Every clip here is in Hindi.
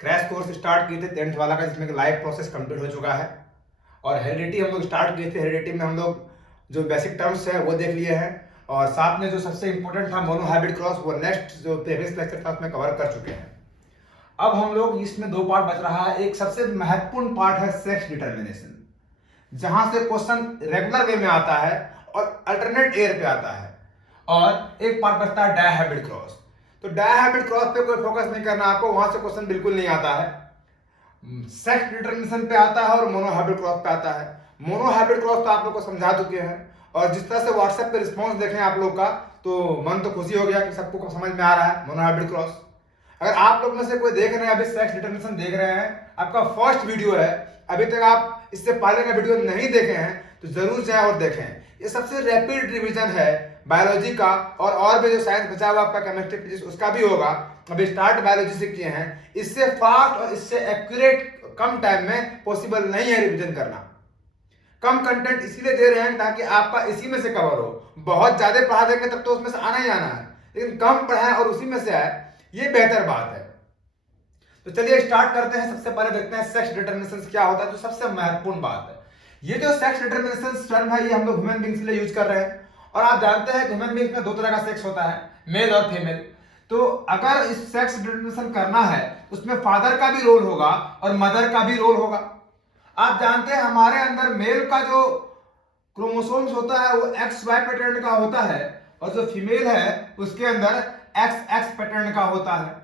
क्रैश कोर्स स्टार्ट किए थे 10th वाला का, जिसमें लाइव प्रोसेस कंप्लीट हो चुका है। और हेरिडिटी हम लोग स्टार्ट किए थे। हेरिडिटी में हम लोग जो बेसिक टर्म्स है वो देख लिए हैं, और साथ में जो सबसे इंपॉर्टेंट था मोनो हाइब्रिड क्रॉस, वो नेक्स्ट जो प्रीवियस लेक्चर था उसमें कवर कर चुके हैं। अब हम लोग इसमें दो पार्ट बच रहा है। एक सबसे महत्वपूर्ण पार्ट है सेक्स डिटर्मिनेशन, जहां से क्वेश्चन रेगुलर वे में आता है और अल्टरनेट एयर पे आता है। और एक पार्ट बचता है डायहाइब्रिड क्रॉस। तो डायहाइब्रिड क्रॉस पे कोई फोकस नहीं करना आपको, वहां से क्वेश्चन बिल्कुल नहीं आता है। सेक्स डिटर्मिनेशन पे आता है और मोनोहाइब्रिड क्रॉस पे आता है। मोनोहाइब्रिड क्रॉस तो आप लोग को समझा चुके हैं, और जिस तरह से व्हाट्सएप पे रिस्पॉन्स देखें आप लोग का, तो मन तो खुशी हो गया कि सबको समझ में आ रहा है मोनोहाइब्रिड क्रॉस। अगर आप लोग में से कोई देख रहे हैं, अभी सेक्स डिटर्मिनेशन देख रहे हैं, आपका फर्स्ट वीडियो है, अभी तक आप इससे पहले का वीडियो नहीं देखे हैं, तो जरूर जाए और देखें। ये सबसे रैपिड रिवीजन है बायोलॉजी का, और भी जो साइंस बचा हुआ आपका केमिस्ट्री फिजिक्स उसका भी होगा। अभी स्टार्ट बायोलॉजी से किए हैं। इससे फास्ट और इससे एक्यूरेट कम टाइम में पॉसिबल नहीं है रिवीजन करना। कम कंटेंट इसीलिए दे रहे हैं ताकि आपका इसी में से कवर हो। बहुत ज्यादा पढ़ा देंगे तब तो उसमें से आना ही आना है, लेकिन कम पढ़ाएं और उसी में से आए, ये बेहतर बात है। तो चलिए स्टार्ट करते हैं। सबसे पहले देखते हैं सेक्स डिटर्मिनेशन क्या होता है, जो सबसे महत्वपूर्ण बात है। ये जो सेक्स डिटर्मिनेशन टर्म है, ये हम लोग ह्यूमन बींग्स के लिए यूज कर रहे हैं। और आप जानते हैं कि ह्यूमन बींग्स में दो तरह का सेक्स होता है, मेल और फीमेल। तो अगर इस सेक्स डिटर्मिनेशन करना है, उसमें फादर का भी रोल होगा और मदर का भी रोल होगा। आप जानते हैं हमारे अंदर मेल का जो क्रोमोसोम्स होता है वो एक्स वाई पैटर्न का होता है, और जो फीमेल है उसके अंदर एक्स एक्स पैटर्न का होता है।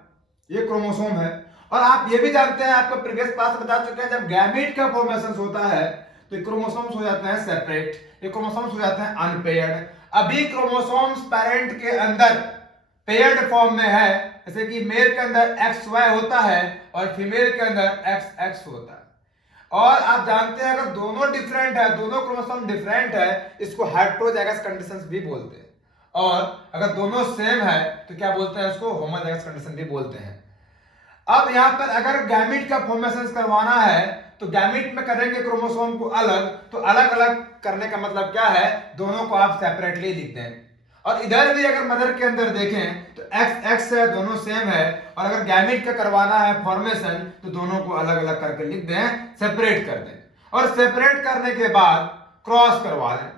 ये क्रोमोसोम है। और आप ये भी जानते हैं, आपको प्रीवियस क्लास बता चुके हैं, जब गैमीट का फॉर्मेशन होता है तो क्रोमोसोम्स हो जाते हैं सेपरेट, ये क्रोमोसोम्स हो जाते हैं अनपेयर्ड। अभी क्रोमोसोम्स पेरेंट के अंदर पेयर्ड फॉर्म में है, जैसे कि मेल के अंदर एक्स वाई होता है और फीमेल के अंदर एक्स एक्स होता है। और आप जानते हैं अगर दोनों डिफरेंट है, दोनों क्रोमोसोम डिफरेंट है, इसको हेटेरोजाइगस कंडीशंस भी बोलते हैं। और अगर दोनों सेम है तो क्या बोलते हैं, उसको होमोजाइगस कंडीशन भी बोलते हैं। अब यहां पर अगर गैमीट का फॉर्मेशन करवाना है तो गैमीट में करेंगे क्रोमोसोम को अलग, तो अलग अलग करने का मतलब क्या है, दोनों को आप सेपरेटली लिखते हैं। और इधर भी अगर मदर के अंदर देखें तो एक्स एक्स है, दोनों सेम है। और अगर गैमीट का करवाना है फॉर्मेशन तो दोनों को अलग अलग करके लिख दें, सेपरेट कर दें। और सेपरेट करने के बाद क्रॉस करवा दें।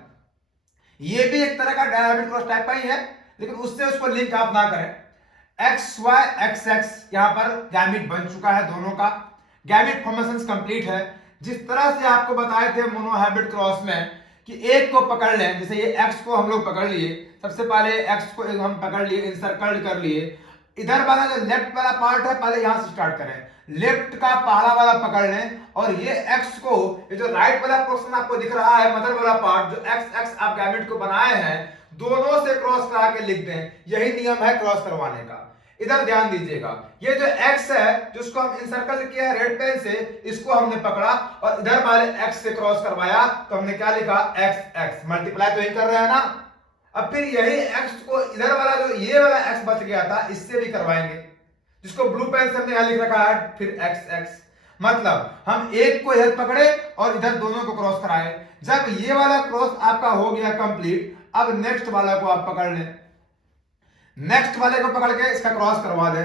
ये भी एक तरह का डायहाइब्रिड क्रॉस टाइप का ही है, लेकिन उससे उसको लिंक आप ना करें। एक्स वाई एक्स एक्स, यहां पर गैमीट बन चुका है दोनों का, गैमीट फॉर्मेशन कंप्लीट है। जिस तरह से आपको बताए थे मोनोहाइब्रिड क्रॉस में कि एक को पकड़ लें, जैसे ये एक्स को हम लोग पकड़ लिए, सबसे पहले एक्स को हम पकड़ लिए, इंसर्कल कर लिए। इधर वाला जो लेफ्ट वाला पार्ट है, पहले यहां से स्टार्ट करें, लेफ्ट का पहला वाला पकड़ लें, और ये एक्स को, ये जो राइट वाला पोर्शन आपको दिख रहा है मदर वाला पार्ट, जो एक्स एक्स आप गैमेट को बनाए हैं, दोनों से क्रॉस करा के लिख दें। यही नियम है क्रॉस करवाने का। इधर ध्यान दीजिएगा, ये जो x है जिसको हम इंसर्कल किया है रेड पेन से, इसको हमने पकड़ा और इधर वाले x से क्रॉस करवाया, तो हमने क्या लिखा, x x, मल्टीप्लाई तो ही कर रहे हैं ना। अब फिर यही x को इधर वाला जो ये वाला x बच गया था, इससे भी करवाएंगे, जिसको ब्लू पेन से हमने यहां लिख रखा है, फिर x x। मतलब हम एक को इधर पकड़े और इधर दोनों को क्रॉस कराए। जब ये वाला क्रॉस आपका हो गया कंप्लीट, अब नेक्स्ट वाला को आप पकड़ लें, नेक्स्ट वाले को पकड़ के इसका क्रॉस करवा दे,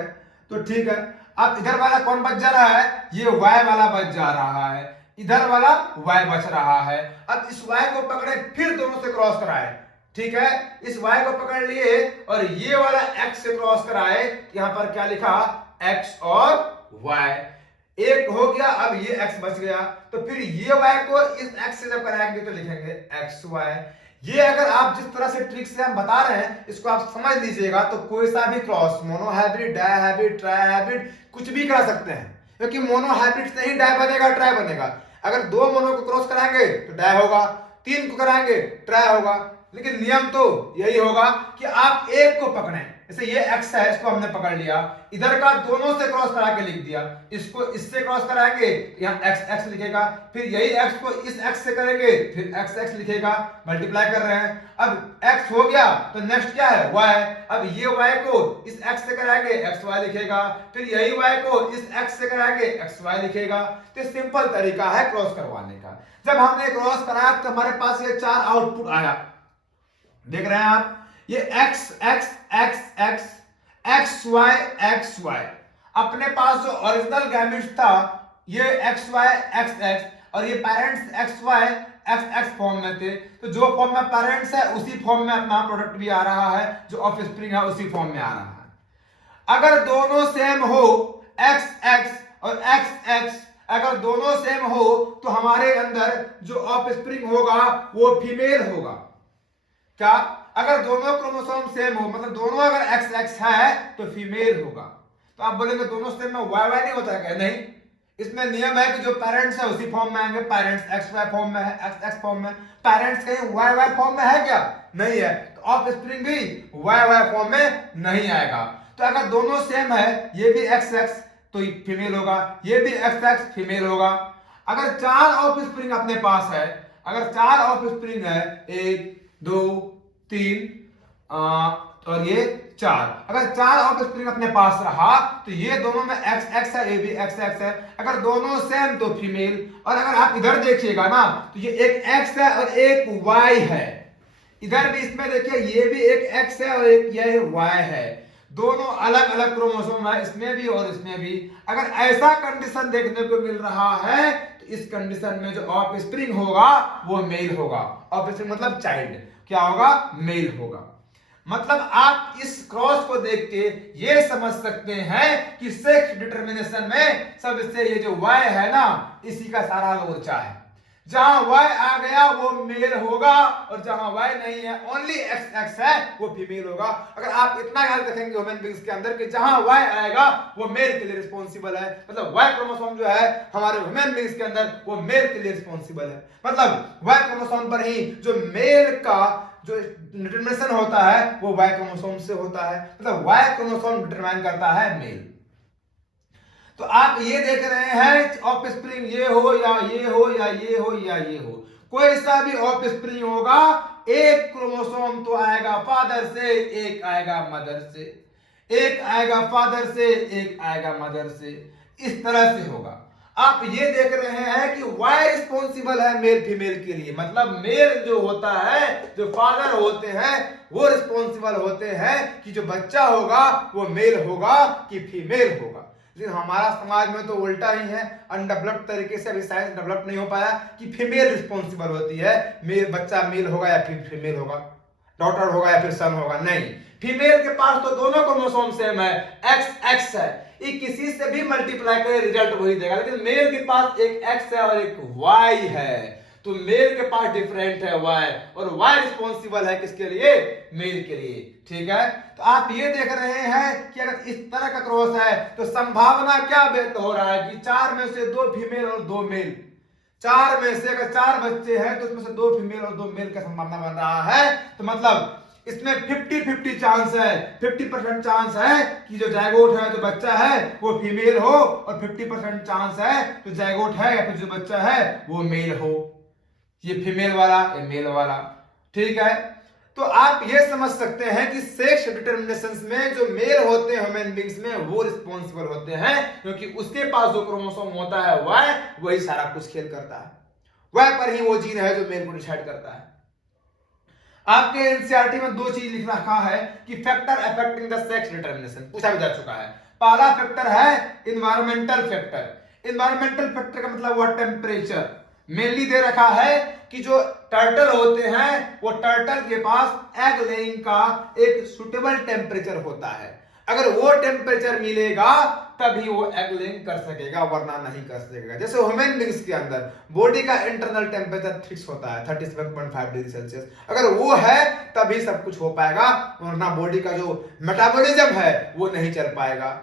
तो ठीक है। अब इधर वाला कौन बच जा रहा है, ये y वाला बच जा रहा है, इधर वाला y बच रहा है। अब इस y को पकड़े, फिर दोनों से क्रॉस कराए, ठीक है। इस y को पकड़ लिए और ये वाला x से क्रॉस कराए, यहां पर क्या लिखा, x और y, एक हो गया। अब ये x बच गया, तो फिर ये y को इस x से जब कराएंगे तो लिखेंगे xy। ये अगर आप जिस तरह से ट्रिक से हम बता रहे हैं, इसको आप समझ लीजिएगा, तो कोई सा भी क्रॉस, मोनोहाइब्रिड, डायहाइब्रिड, ट्राइहाइब्रिड, कुछ भी करा सकते हैं, क्योंकि मोनोहाइब्रिड से ही डाय बनेगा, ट्राई बनेगा। अगर दो मोनो को क्रॉस कराएंगे तो डाय होगा, तीन को कराएंगे ट्राई होगा। लेकिन नियम तो यही होगा कि आप एक को पकड़ें, जैसे ये x है, इसको हमने पकड़ लिया, इधर का दोनों से क्रॉस करा के लिख दिया, इसको इससे क्रॉस कराएंगे, यहाँ x x लिखेगा, फिर यही x को इस x से करेंगे, फिर x x लिखेगा, मल्टीप्लाई कर रहे हैं। अब x हो गया तो नेक्स्ट क्या है, y। अब ये y को इस x से कराएंगे, xy लिखेगा, फिर यही y को इस x से कराएंगे, xy लिखेगा। तो सिंपल तरीका है क्रॉस करवाने का। जब हमने क्रॉस कराया तो हमारे पास ये चार आउटपुट आया, देख रहे हैं आप, ये x x x x x y x y। अपने पास जो ओरिजिनल गैमेट्स था ये XY XX और ये पेरेंट्स XY XX फॉर्म में थे, तो जो फॉर्म में पेरेंट्स है उसी फॉर्म में अपना प्रोडक्ट भी आ रहा है, जो ऑफस्प्रिंग है उसी फॉर्म में आ रहा है। अगर दोनों सेम हो XX और XX, अगर दोनों सेम हो तो हमारे अंदर जो ऑफस्प्रिंग होगा वो फीमेल होगा। क्या? अगर दोनों क्रोमोसोम सेम हो, मतलब दोनों अगर XX है तो फीमेल होगा। तो आप बोलेंगे दोनों सेम में YY नहीं होता है क्या? नहीं, इसमें नियम है कि जो पेरेंट्स है उसी फॉर्म में आएंगे। पेरेंट्स XY फॉर्म में है, XX फॉर्म में, पेरेंट्स कहीं YY फॉर्म में है क्या? नहीं है, तो ऑफस्प्रिंग भी YY फॉर्म में नहीं आएगा। तो अगर दोनों सेम है, ये भी XX तो फीमेल होगा, ये भी XX फीमेल होगा। अगर 4 ऑफस्प्रिंग अपने पास है, अगर 4 ऑफस्प्रिंग है, 1 2 3 और ये 4, अगर 4 ऑफस्प्रिंग अपने पास रहा तो ये दोनों में XX है, ये भी XX है। अगर दोनों सेम तो फीमेल। और अगर आप इधर देखिएगा ना तो ये एक X है और एक Y है। इधर भी इसमें देखिए ये भी एक X है और एक ये Y है। दोनों अलग अलग क्रोमोसोम है, इसमें भी और इसमें भी। अगर ऐसा कंडीशन देखने को मिल रहा है तो इस कंडीशन में जो ऑफस्प्रिंग होगा वो मेल होगा। ऑफस्प्रिंग मतलब चाइल्ड क्या होगा? मेल होगा। मतलब आप इस क्रॉस को देख के ये समझ सकते हैं कि सेक्स डिटरमिनेशन में सबसे ये जो Y है ना, इसी का सारा लोचा है। जहां Y आ गया वो मेल होगा और जहां Y नहीं है, ओनली XX है, वो फीमेल होगा। अगर आप इतना याद रखेंगे ह्यूमन बीइंग्स के अंदर कि जहां Y आएगा वो मेल के लिए रिस्पॉन्सिबल है, मतलब Y क्रोमोसोम जो है हमारे ह्यूमन बीइंग्स के अंदर वो मेल के लिए रिस्पॉन्सिबल है। मतलब Y क्रोमोसोम पर ही जो मेल का जो डिटरमिनेशन होता है वो Y क्रोमोसोम से होता है, मतलब Y क्रोमोसोम डिटरमाइन करता है मेल। तो आप ये देख रहे हैं ऑफस्प्रिंग ये हो या ये हो या ये हो या ये हो, कोई सा भी ऑफस्प्रिंग होगा, एक क्रोमोसोम तो आएगा फादर से, एक आएगा मदर से, एक आएगा फादर से, एक आएगा मदर से, इस तरह से होगा। आप ये देख रहे हैं कि Y रिस्पॉन्सिबल है मेल फीमेल के लिए, मतलब मेल जो होता है, जो फादर होते हैं वो रिस्पॉन्सिबल होते हैं कि जो बच्चा होगा वो मेल होगा कि फीमेल होगा। लेकिन हमारा समाज में तो उल्टा ही है, अनडेवलप्ड तरीके से अभी साइंस डेवलप नहीं हो पाया कि फीमेल रिस्पॉन्सिबल होती है, मेल बच्चा मेल होगा या फिर फीमेल होगा, डॉटर होगा या फिर सन होगा। नहीं, फीमेल के पास तो दोनों क्रोमोसोम सेम है, XX है, ये किसी से भी मल्टीप्लाई करे रिजल्ट वही देगा। लेकिन मेल के पास एक X है और एक Y है, तो मेल के पास डिफरेंट है Y, और Y रिस्पॉन्सिबल है किसके लिए? मेल के लिए। ठीक है, तो आप ये देख रहे हैं कि अगर इस तरह का क्रॉस है तो संभावना क्या व्यक्त हो रहा है कि 4 में से 2 फीमेल और 2 मेल, 4 में से अगर 4 बच्चे हैं तो उसमें से 2 फीमेल और 2 मेल का संभावना बन रहा है। तो मतलब इसमें 50-50 चांस है, 50% चांस है कि जो जायगोट है, जो बच्चा है वो फीमेल हो, और 50% चांस है जो जायगोट है या फिर जो बच्चा है वो मेल हो। ये फीमेल वाला, ये मेल वाला। ठीक है, तो आप ये समझ सकते हैं कि सेक्स डिटरमिनेशन में जो मेल होते हैं ह्यूमन बीइंग्स में वो रिस्पॉन्सिबल होते हैं, क्योंकि उसके पास जो क्रोमोसोम होता है Y, वही सारा कुछ खेल करता है। Y पर ही वो जीन है जो मेल को डिसाइड करता है। आपके एनसीईआरटी में 2 चीज लिख रखा है कि factor affecting the sex determination पूछा भी जा चुका है। पहला फैक्टर है इन्वायरमेंटल फैक्टर। इन्वायरमेंटल फैक्टर का मतलब हुआ टेम्परेचर। मेनली दे रखा है कि जो टर्टल होते हैं वो टर्टल के पास एग लेइंग का एक सुटेबल टेम्परेचर होता है। अगर वो टेम्परेचर मिलेगा तभी वो एग लेइंग कर सकेगा, वरना नहीं कर सकेगा। जैसे ह्यूमन बीइंग्स के अंदर बॉडी का इंटरनल टेम्परेचर फिक्स होता है 37.5 डिग्री सेल्सियस, अगर वो है तभी सब कुछ हो पाएगा, वरना बॉडी का जो मेटाबॉलिज्म है वो नहीं चल पाएगा।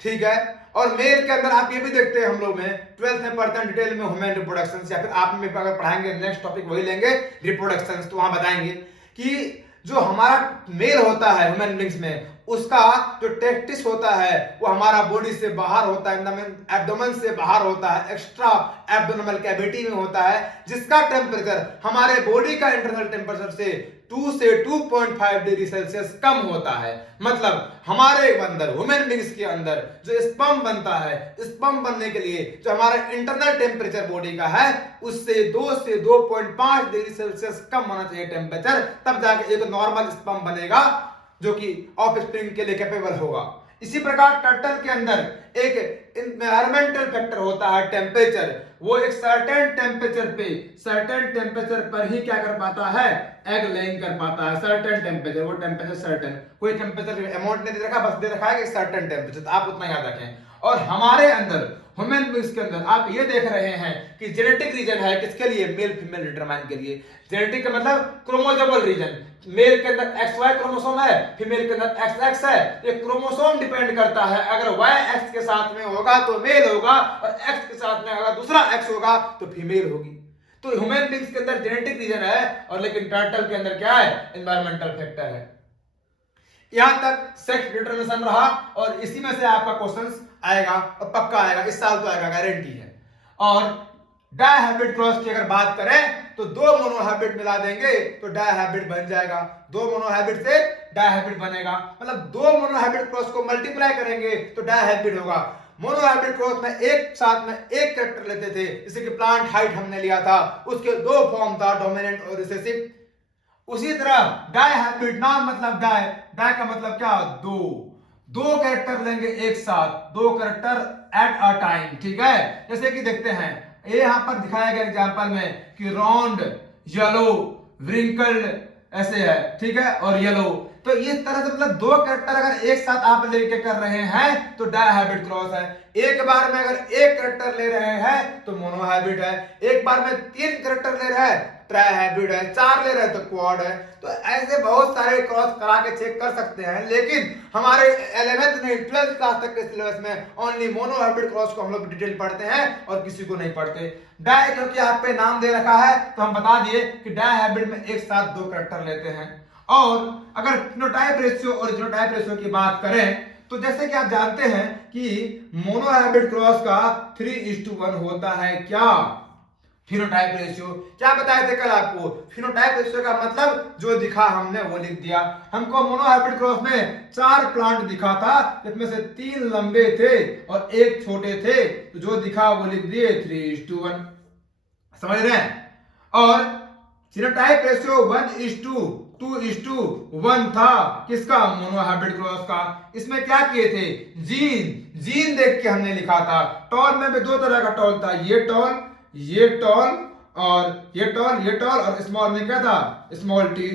ठीक है, और मेल के अंदर आप ये भी देखते हैं, हम लोग में 12th में पढ़ते हैं डिटेल में ह्यूमन रिप्रोडक्शन, या फिर आप में अगर पढ़ाएंगे नेक्स्ट टॉपिक वही लेंगे रिप्रोडक्शन, तो वहां बताएंगे कि जो हमारा मेल होता है ह्यूमन बीइंग्स में, उसका जो टेस्टिस होता है वो हमारा बॉडी से बाहर होता है, एब्डोमेन से बाहर होता है, एक्स्ट्रा एब्डोमिनल कैविटी में होता है, जिसका टेम्परेचर हमारे बॉडी का इंटरनल टेम्परेचर से 2 से 2.5 डिग्री सेल्सियस कम होता है। मतलब हमारे अंदर ह्यूमन बीइंग्स के अंदर जो स्पर्म बनता है, स्पर्म बनने के लिए जो हमारा इंटरनल टेम्परेचर बॉडी का है उससे 2 से 2.5 डिग्री सेल्सियस कम होना चाहिए टेम्परेचर, तब जाके एक नॉर्मल स्पर्म बनेगा जो कि ऑफस्प्रिंग के लिए कैपेबल होगा। इसी प्रकार टर्टल के अंदर एक एनवायरमेंटल फैक्टर होता है टेम्परेचर, वो एक सर्टेन टेम्परेचर पर ही क्या कर पाता है, एग लेइंग कर पाता है। सर्टेन टेम्परेचर, वो टेम्परेचर सर्टेन, कोई टेम्परेचर अमाउंट नहीं दे रखा, बस दे रखा है कि सर्टेन टेम्परेचर, तो आप उतना याद रखें। और हमारे अंदर ह्यूमन बींग्स के अंदर आप ये देख रहे हैं कि जेनेटिक रीजन है किसके लिए, मेल फीमेल डिटरमाइन के लिए। जेनेटिक का मतलब क्रोमोसोमल रीजन, मेल के अंदर XY क्रोमोसोम है, फीमेल के अंदर XX है। ये क्रोमोसोम डिपेंड करता है, अगर Y X के साथ में होगा तो मेल होगा, और X के साथ में अगर दूसरा X होगा तो फीमेल होगी। तो ह्यूमन बींग्स के अंदर जेनेटिक रीजन है, और लेकिन टर्टल के अंदर क्या है, एनवायरमेंटल फैक्टर है। यहां तक सेक्स डिटरमिनेशन रहा, और इसी में से आपका क्वेश्चंस आएगा, और पक्का आएगा, इस साल तो आएगा, गारंटी है। और डायहाइब्रिड क्रॉस की अगर बात करें तो दो मोनोहाइब्रिड मिला देंगे तो डायहाइब्रिड बन जाएगा, दो मोनोहाइब्रिड से डायहाइब्रिड बनेगा, मतलब दो मोनोहाइब्रिड क्रॉस को मल्टीप्लाई करेंगे तो डायहाइब्रिड होगा। मोनोहाइब्रिड क्रॉस में एक साथ में एक कैरेक्टर लेते थे, जैसे कि प्लांट हाइट हमने लिया था, उसके दो फॉर्म था, डोमिनेंट और रिसेसिव। उसी तरह डायहाइब्रिड, नाम मतलब डाय, डाय का मतलब क्या, दो कैरेक्टर लेंगे एक साथ, दो कैरेक्टर एट अ टाइम, ठीक है। जैसे कि देखते हैं ये यहां पर दिखाया गया एग्जांपल में कि राउंड, येलो, व्रिंकल्ड ऐसे है, ठीक है, और येलो। तो इस तरह से मतलब दो कैरेक्टर अगर एक साथ आप लेके कर रहे हैं तो डायहाइब्रिड क्रॉस है। एक बार में अगर एक कैरेक्टर ले रहे हैं तो मोनोहाइब्रिड है, एक बार में तीन कैरेक्टर ले रहे हैं ट्राइहाइब्रिड है, चार ले रहे हैं तो क्वाड है। तो ऐसे बहुत सारे क्रॉस करा के चेक कर सकते हैं, लेकिन हमारे 11th नहीं 12th क्लास तक के सिलेबस में ओनली मोनोहाइब्रिड क्रॉस को हम लोग डिटेल पढ़ते हैं और किसी को नहीं पढ़ते। डाय क्योंकि आप पे नाम दे रखा है तो हम बता दिए कि डायहाइब्रिड में एक साथ दो कैरेक्टर लेते हैं। और अगर फिनोटाइप रेशियो और जीनोटाइप रेशियो की बात करें तो जैसे कि आप जानते हैं कि मोनोहाइब्रिड क्रॉस का 3:1 होता है, क्या, फिनोटाइप रेशियो। क्या बताए थे कल आपको, फिनोटाइप रेशियो का मतलब जो दिखा हमने वो लिख दिया। हमको मोनोहाइब्रिड क्रॉस में 4 प्लांट दिखा था, जिसमें से 3 लंबे थे और 1 छोटे थे, तो जो दिखा वो लिख दिए 3:1, समझ रहे हैं। और जीनोटाइप रेशियो 1:2:1 था, किसका, मोनोहाइब्रिड क्रॉस का। इसमें क्या किए थे, जीन देख के हमने लिखा था। टॉल में भी दो तरह का टॉल था, ये टॉल और ये टॉल और स्मॉल में क्या था, स्मॉल टी।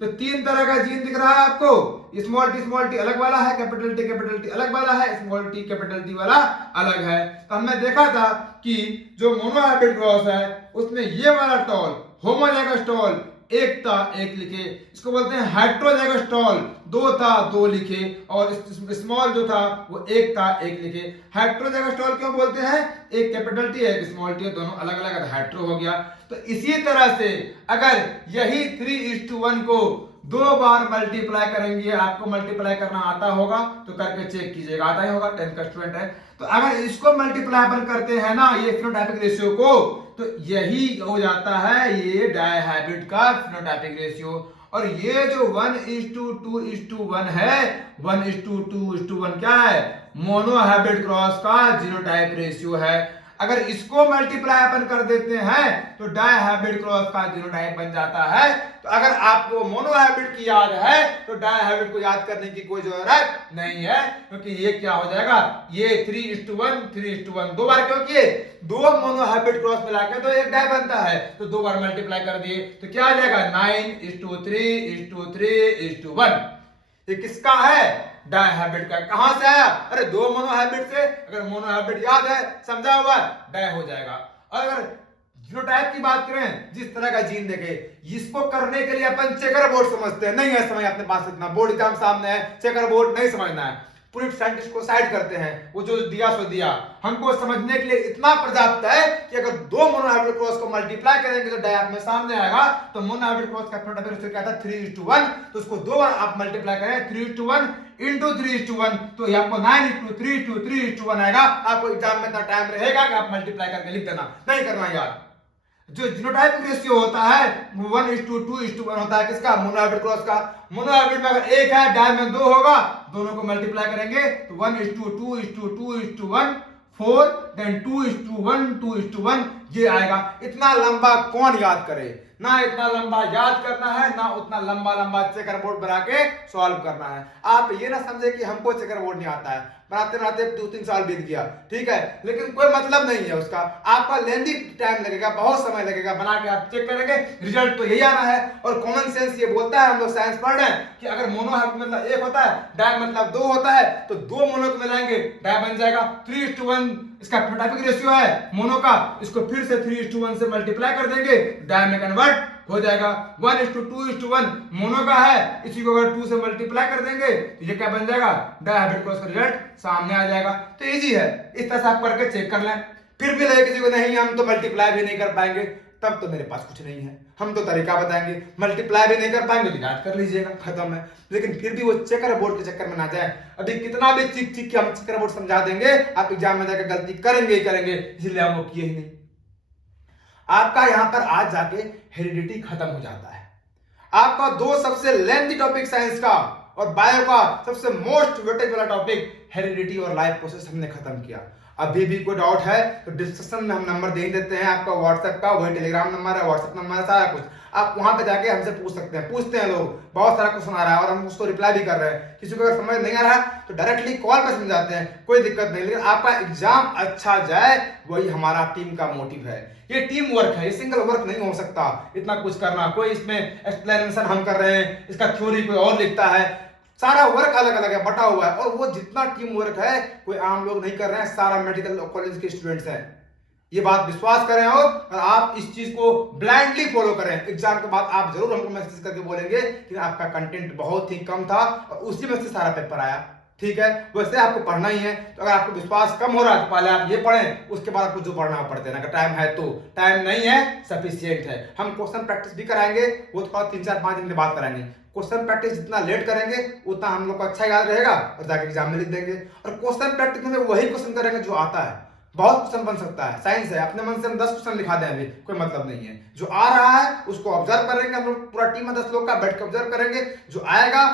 तो 3 तरह का जीन दिख रहा है आपको, स्मॉल टी अलग वाला है, कैपिटल टी अलग वाला है, स्मॉल टी कैपिटल टी वाला अलग है। तो हमने देखा था कि जो मोनोहाइब्रिड क्रॉस है उसमें ये वाला टॉल होमोजाइगस टॉल एक था, एक लिखे, इसको बोलते हैं हेटेरोजाइगस टॉल, 2 था, 2 लिखे, और स्मॉल जो था वो एक था, एक लिखे। हेटेरोजाइगस टॉल क्यों बोलते हैं, एक कैपिटल टी है, एक स्मॉल टी है, दोनों अलग अलग हेटेरो हो गया। तो इसी तरह से अगर यही 3:1 को 2 बार मल्टीप्लाई करेंगे, आपको मल्टीप्लाई करना आता होगा तो करके चेक कीजिएगा, आता ही होगा, 10th का स्टूडेंट है। तो अगर इसको मल्टीप्लाई अपन करते हैं ना, ये फिनोटाइपिक रेशियो को, तो यही हो जाता है ये डायहाइब्रिड का फिनोटाइपिक रेशियो। और ये जो 1:2:1 है, 1:2:1 क्या है, मोनोहाइब्रिड क्रॉस का जीनोटाइप रेशियो है। अगर इसको मल्टीप्लाई अपन कर देते हैं तो डायहाइब्रिड क्रॉस का जीनोटाइप बन जाता है। तो अगर आपको मोनोहाइब्रिड की याद है तो डायहाइब्रिड को याद करने की कोई जरूरत नहीं है, क्योंकि ये क्या हो जाएगा, ये 3:1 दो बार, क्योंकि 2 मोनोहाइब्रिड क्रॉस मिला के तो एक डाय बनता है, तो 2 बार मल्टीप्लाई कर दिए तो क्या आ जाएगा, 9:3:3:1। ये किसका है, डायहाइब्रिड का। कहां से आया, अरे 2 मोनोहाइब्रिड से, अगर मोनोहाइब्रिड याद है, समझा हुआ, डाय हो जाएगा। और अगर जीनोटाइप की बात करें, जिस तरह का जीन देखे, इसको करने के लिए अपन चेकर बोर्ड समझते हैं, नहीं है समझ अपने पास इतना, बोर्ड एग्जाम सामने है, चेकर बोर्ड नहीं समझना है, पूरी साइंटिस्ट को साइड करते हैं, वो जो दिया सो दिया। हमको समझने के लिए इतना पर्याप्त है कि अगर 2 मोनोहाइब्रिड क्रॉस को मल्टीप्लाई करेंगे तो डाय में सामने आएगा। तो मोनोहाइब्रिड क्रॉस का फिनोटाइपिक रेशियो क्या था, 3:1, तो उसको 2 बार आप मल्टीप्लाई करें, 3:1 into 3:1, तो ये आपको 9:3:3:1 आएगा। आपको एग्जाम में इतना टाइम रहेगा कि आप मल्टीप्लाई करके लिख देना, नहीं करना याद। जो जीनोटाइपिक रेशियो होता है 1:2:1 होता है, किसका, मोनोहाइब्रिड क्रॉस का। मोनोहाइब्रिड में अगर एक है, डाय में 2 होगा, दोनों को मल्टीप्लाई करेंगे तो 1:2:2:1 4, देन 2:1 2:1 ये आएगा। इतना लंबा कौन याद करे, ना इतना लंबा याद करना है, ना उतना लंबा लंबा चेकर बोर्ड बना के सॉल्व करना है। आप ये ना समझे कि हमको चेकर बोर्ड नहीं आता है, बनाते बनाते 2-3 साल बीत गया, ठीक है, लेकिन कोई मतलब नहीं है उसका। आपका लेंदी टाइम लगेगा, बहुत समय लगेगा, बना के आप चेक करेंगे, रिजल्ट तो यही आना है। और कॉमन सेंस ये बोलता है, हम लोग साइंस पढ़ रहे हैं कि अगर मोनो है मतलब 1 होता है, डाय मतलब 2 होता है, तो 2 मोनो को मिलाएंगे, डाय बन जाएगा 3:1। इसका फेनोटाइपिक रेशियो है मोनो का, इसको फिर से 3:1 से मल्टीप्लाई कर देंगे, डाय में कन्वर्ट हो जाएगा। 1:2:1 मोनो का है, इसी को अगर 2 से मल्टीप्लाई कर देंगे तो ये क्या बन जाएगा, डायहाइब्रिड क्रॉस का रिजल्ट सामने आ जाएगा। तो इजी है, इस तरह से आप करके चेक कर लें। फिर भी लगे किसी को नहीं हम तो मल्टीप्लाई भी नहीं कर पाएंगे, तब तो मेरे पास कुछ नहीं है, हम तो तरीका बताएंगे। मल्टीप्लाई भी नहीं कर पाएंगे तो याद कर लीजिएगा, खत्म है। लेकिन फिर भी वो चेकर बोर्ड के चक्कर में ना जाए। अभी कितना भी चीख चीख के हम चेकर बोर्ड समझा देंगे, आप एग्जाम में जाकर गलती करेंगे ही करेंगे, इसलिए हम वो किए ही नहीं। आपका यहां पर आज जाके हेरिडिटी खत्म हो जाता है। आपका 2 सबसे लेंथी टॉपिक साइंस का और बायो का सबसे मोस्ट वेटेज वाला टॉपिक हेरिडिटी और लाइफ प्रोसेस हमने खत्म किया। अभी भी कोई डाउट है तो डिस्क्रिप्शन में हम नंबर दे देते हैं आपका व्हाट्सएप का, वही टेलीग्राम नंबर है, व्हाट्सएप नंबर है, सारा कुछ आप वहां पे जाके हमसे पूछ सकते हैं। पूछते हैं लोग, बहुत सारा क्वेश्चन आ रहा है और हम उसको रिप्लाई भी कर रहे हैं। किसी को अगर समझ नहीं आ रहा है तो डायरेक्टली कॉल पे समझाते हैं, कोई दिक्कत नहीं। लेकिन आपका एग्जाम अच्छा जाए वही हमारा टीम का मोटिव है। ये टीम वर्क है, ये सिंगल वर्क नहीं हो सकता। इतना कुछ करना, कोई इसमें एक्सप्लेनेशन हम कर रहे हैं, इसका थ्योरी कोई और लिखता है, सारा वर्क अलग अलग है, बटा हुआ है। और वो जितना टीम वर्क है कोई आम लोग नहीं कर रहे हैं, सारा मेडिकल कॉलेज के स्टूडेंट्स हैं। ये बात विश्वास करें और आप इस चीज को ब्लाइंडली फॉलो करें। एग्जाम के बाद आप जरूर हमको मैसेज करके बोलेंगे कि आपका कंटेंट बहुत ही कम था और उसी में से सारा पेपर आया, ठीक है। वैसे आपको पढ़ना ही है, तो अगर आपको विश्वास कम हो रहा है तो पहले आप ये पढ़ें, उसके बाद आपको जो पढ़ना पढ़ देना। अगर टाइम है तो, टाइम नहीं है सफिशिएंट है। हम क्वेश्चन प्रैक्टिस भी कराएंगे, वो थोड़ा 3-4-5 दिन के बाद कराएंगे। क्वेश्चन प्रैक्टिस जितना लेट करेंगे उतना हम लोग को अच्छा याद रहेगा और जाके एग्जाम में लिख देंगे। और क्वेश्चन प्रैक्टिस में वही क्वेश्चन करेंगे जो आता है। बहुत क्वेश्चन बन सकता है, साइंस है, अपने मन से हम 10 क्वेश्चन लिखा दें, अभी कोई मतलब नहीं है। जो आ रहा है उसको ऑब्जर्व करेंगे, हम लोग पूरा टीम है 10 लोग का, बैठ के ऑब्जर्व करेंगे। जो आएगा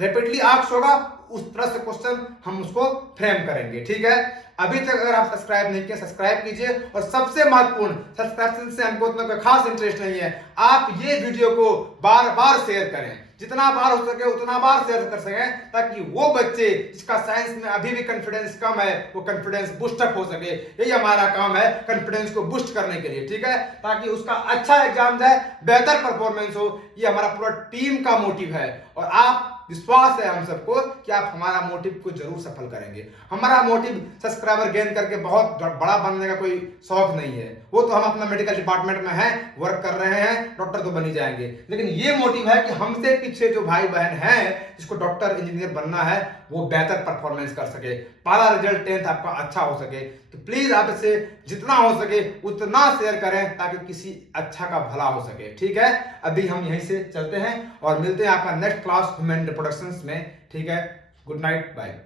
रिपीटली आस्क होगा उस तरह से क्वेश्चन हम उसको फ्रेम करेंगे, ठीक है। अभी तक अगर आप सब्सक्राइब नहीं किए सब्सक्राइब कीजिए। और सबसे महत्वपूर्ण, सब्सक्रिप्शन से हमको उतना कोई खास इंटरेस्ट नहीं है, आप ये वीडियो को बार बार शेयर करें, जितना बार हो सके उतना बार शेयर कर सकें, ताकि वो बच्चे जिसका साइंस में अभी भी कॉन्फिडेंस कम है वो कॉन्फिडेंस बूस्ट अप हो सके। यही हमारा काम है, कॉन्फिडेंस को बूस्ट करने के लिए, ठीक है, ताकि उसका अच्छा एग्जाम जाए, बेहतर परफॉर्मेंस हो। ये हमारा पूरा टीम का मोटिव है और आप विश्वास है हम सबको कि आप हमारा मोटिव को जरूर सफल करेंगे। हमारा मोटिव सब्सक्राइबर गेन करके बहुत बड़ा बनने का कोई शौक नहीं है, वो तो हम अपना मेडिकल डिपार्टमेंट में हैं, वर्क कर रहे हैं, डॉक्टर तो बन ही जाएंगे। लेकिन ये मोटिव है कि हमसे पीछे जो भाई बहन हैं जिसको डॉक्टर इंजीनियर बनना है वो बेहतर परफॉर्मेंस कर सके, पहला रिजल्ट 10th आपका अच्छा हो सके। तो प्लीज आप इसे जितना हो सके उतना शेयर करें ताकि किसी अच्छा का भला हो सके, ठीक है। अभी हम यहीं से चलते हैं और मिलते हैं आपका नेक्स्ट क्लास ह्यूमन रिप्रोडक्शन में, ठीक है। Good night, bye.